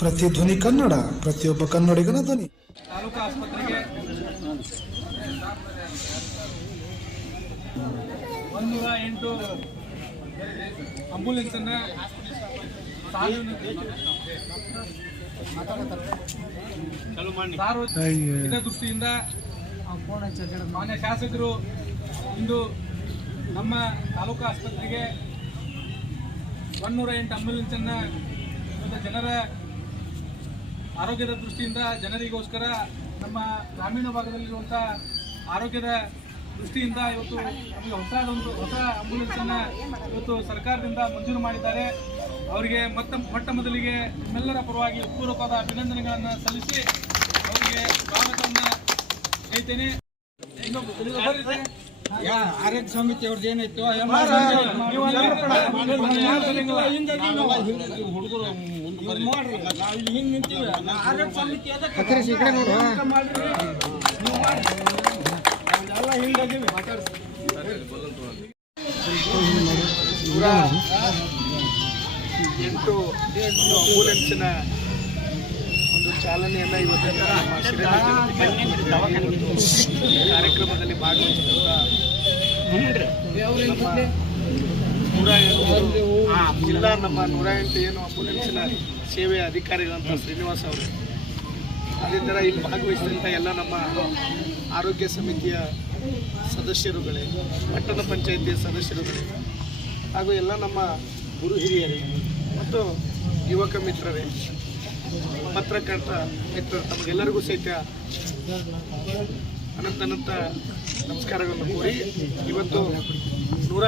ಪ್ರತಿಧ್ವನಿ ಕನ್ನಡ, ಪ್ರತಿಯೊಬ್ಬ ಕನ್ನಡಿಗನ ಧ್ವನಿ. ತಾಲೂಕು ಆಸ್ಪತ್ರೆಗೆ ಎಂಟು ಆಂಬುಲೆನ್ಸನ್ನು ದೃಷ್ಟಿಯಿಂದ ಮಾನ್ಯ ಶಾಸಕರು, ಇಂದು ನಮ್ಮ ತಾಲೂಕು ಆಸ್ಪತ್ರೆಗೆ ಒನ್ನೂರ ಎಂಟು ಆಂಬ್ಯುಲೆನ್ಸನ್ನು ಇವತ್ತು ಜನರ ಆರೋಗ್ಯದ ದೃಷ್ಟಿಯಿಂದ ಜನರಿಗೋಸ್ಕರ ನಮ್ಮ ಗ್ರಾಮೀಣ ಭಾಗದಲ್ಲಿರುವಂಥ ಆರೋಗ್ಯದ ದೃಷ್ಟಿಯಿಂದ ಇವತ್ತು ನಮಗೆ ಹೊಸದೊಂದು ಹೊಸ ಆಂಬ್ಯುಲೆನ್ಸನ್ನು ಇವತ್ತು ಸರ್ಕಾರದಿಂದ ಮಂಜೂರು ಮಾಡಿದ್ದಾರೆ ಅವರಿಗೆ ಮೊತ್ತ ಮೊಟ್ಟ ಮೊದಲಿಗೆ ನಿಮ್ಮೆಲ್ಲರ ಪರವಾಗಿ ಪೂರ್ವಕವಾದ ಅಭಿನಂದನೆಗಳನ್ನು ಸಲ್ಲಿಸಿ ಅವರಿಗೆ ಸ್ವಾಗತವನ್ನು ಹೇಳ್ತೇನೆ. ಆರೋಗ್ಯ ಸಮಿತಿ ಅವ್ರದ್ದು ಏನಾಯ್ತು ಹುಡುಗರು ನೂರ ಎಂಟು ಒಂದು ಆಂಬುಲೆನ್ಸಿನ ಒಂದು ಚಾಲನೆಯನ್ನ ಇವತ್ತಿನ ಕಾರ್ಯಕ್ರಮದಲ್ಲಿ ಭಾಗವಹಿಸಿದಂತ ನಮ್ಮ ನೂರ ಜಿಲ್ಲಾ ನಮ್ಮ ನೂರ ಎಂಟು ಏನು ಆಂಬುಲೆನ್ಸಿನ ಸೇವೆಯ ಅಧಿಕಾರಿಗಳಂತ ಶ್ರೀನಿವಾಸ್ ಅವರು. ಅದೇ ಥರ ಇಲ್ಲಿ ಭಾಗವಹಿಸಿದಂಥ ಎಲ್ಲ ನಮ್ಮ ಆರೋಗ್ಯ ಸಮಿತಿಯ ಸದಸ್ಯರುಗಳೇ, ಪಟ್ಟಣ ಪಂಚಾಯಿತಿಯ ಸದಸ್ಯರುಗಳೇ, ಹಾಗೂ ಎಲ್ಲ ನಮ್ಮ ಗುರು ಹಿರಿಯರೇ ಮತ್ತು ಯುವಕ ಮಿತ್ರರೇ, ಪತ್ರಕರ್ತ ಮಿತ್ರರು, ತಮಗೆಲ್ಲರಿಗೂ ಸಹಿತ ಅನಂತ ಅನಂತ ನಮಸ್ಕಾರಗಳನ್ನು ಕೋರಿ ಇವತ್ತು ನೂರ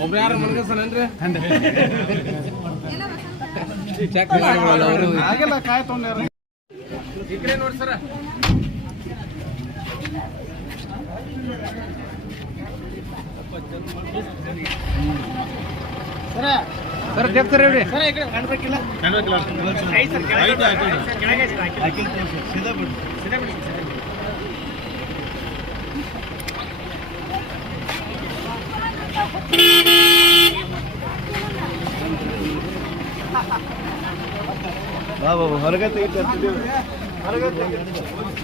ಒಬ್ರು ಯಾರು ಮನಗಸನನ್ರಿ ಹಾಗೆಲ್ಲ ಕಾಯ್ ತೊಗೊಂಡ್ಯಾರ ಈ ಕಡೆ ನೋಡಿ ಸರ. ಸರ್ ಹೇಳಿ ಸರ್ ಈ ಕಡೆ ಬಾಬಾ ಹೊರಗೆ ತೆಗಿತಾರೆ ಹೊರಗೆ ತೆಗಿತಾರೆ